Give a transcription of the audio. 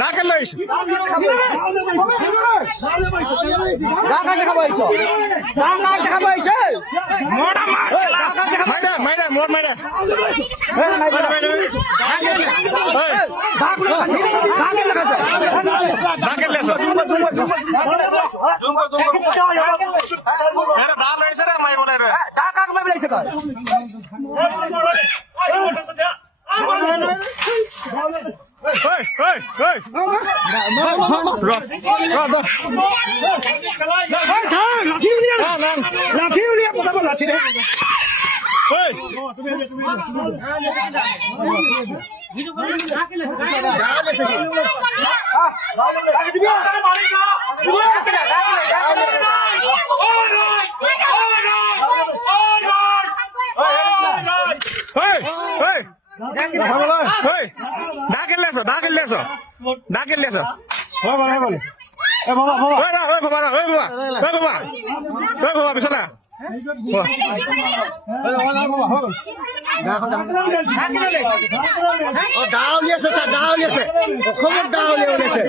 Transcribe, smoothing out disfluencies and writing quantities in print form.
ডাকে লইছ ডাকা দেখাবো আইছো ডাকা দেখাবো আইছো মোড়া মাইডা মাইডা মোড় মাইডা ডাকে লেছ আরে ডাল লইছ রে মাই বলে রে ডাকা কবে বলাইছে কর Hey, hey, hey! Hey, hey! ডাকেল লেছ বাবা পিছলা গাঁও উলিয়াইছে স্যার গাঁও উলিয়াইছে অসমত গাঁও উলিয়াইছে